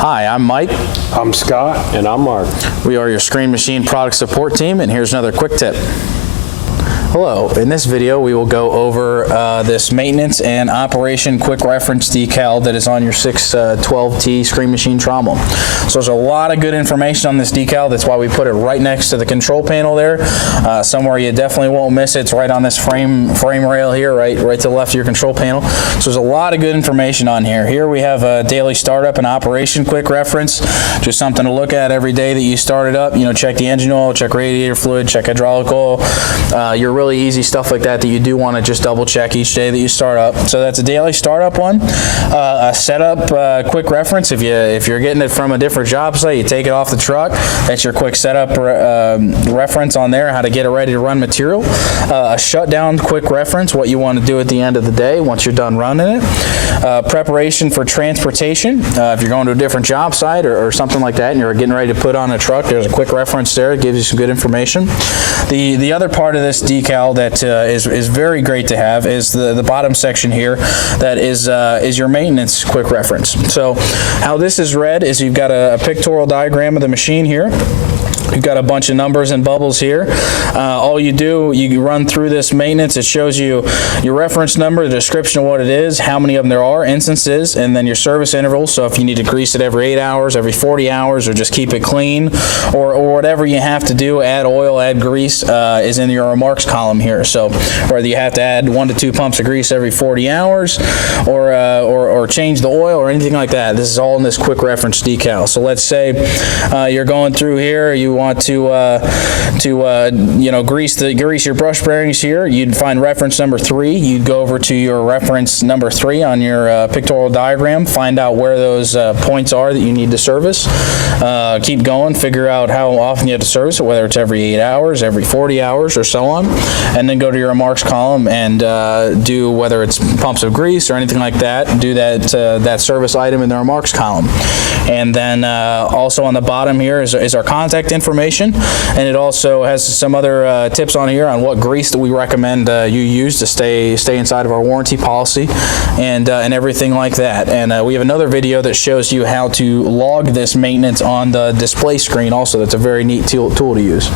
Hi, I'm Mike. I'm Scott. And I'm Mark. We are your Screen Machine product support team, and here's another quick tip. Hello, in this video we will go over this maintenance and operation quick reference decal that is on your 612T Screen Machine trommel. So there's a lot of good information on this decal. That's why we put it right next to the control panel there. Somewhere you definitely won't miss it. It's right on this frame rail here, right to the left of your control panel. So there's a lot of good information on here. Here we have a daily startup and operation quick reference, just something to look at every day that you start it up. You know, check the engine oil, check radiator fluid, check hydraulic oil. Your really easy stuff like that you do want to just double check each day that you start up. So that's a daily startup one. A setup quick reference, if you're getting it from a different job site, you take it off the truck, that's your quick setup reference on there, how to get it ready to run material. A shutdown quick reference, what you want to do at the end of the day once you're done running it. Preparation for transportation, if you're going to a different job site or something like that and you're getting ready to put on a truck, there's a quick reference there. It gives you some good information. The other part of this decal that is very great to have is the bottom section here. That is your maintenance quick reference. So how this is read is you've got a pictorial diagram of the machine here. You've got a bunch of numbers and bubbles here. All you do, you run through this maintenance. It shows you your reference number, the description of what it is, how many of them there are, instances, and then your service intervals. So if you need to grease it every 8 hours, every 40 hours, or just keep it clean, or whatever you have to do, add oil, add grease, is in your remarks column here. So whether you have to add 1 to 2 pumps of grease every 40 hours, or change the oil, or anything like that, this is all in this quick reference decal. So let's say you're going through here, you want to grease your brush bearings here. You'd find reference number 3. You'd go over to your reference number 3 on your pictorial diagram, find out where those points are that you need to service. Keep going, figure out how often you have to service it, whether it's every 8 hours, every 40 hours, or so on, and then go to your remarks column and do, whether it's pumps of grease or anything like that, do that service item in the remarks column. And then also on the bottom here is our contact information, and it also has some other tips on here on what grease that we recommend you use to stay inside of our warranty policy, and everything like that. And we have another video that shows you how to log this maintenance on the display screen also. That's a very neat tool to use.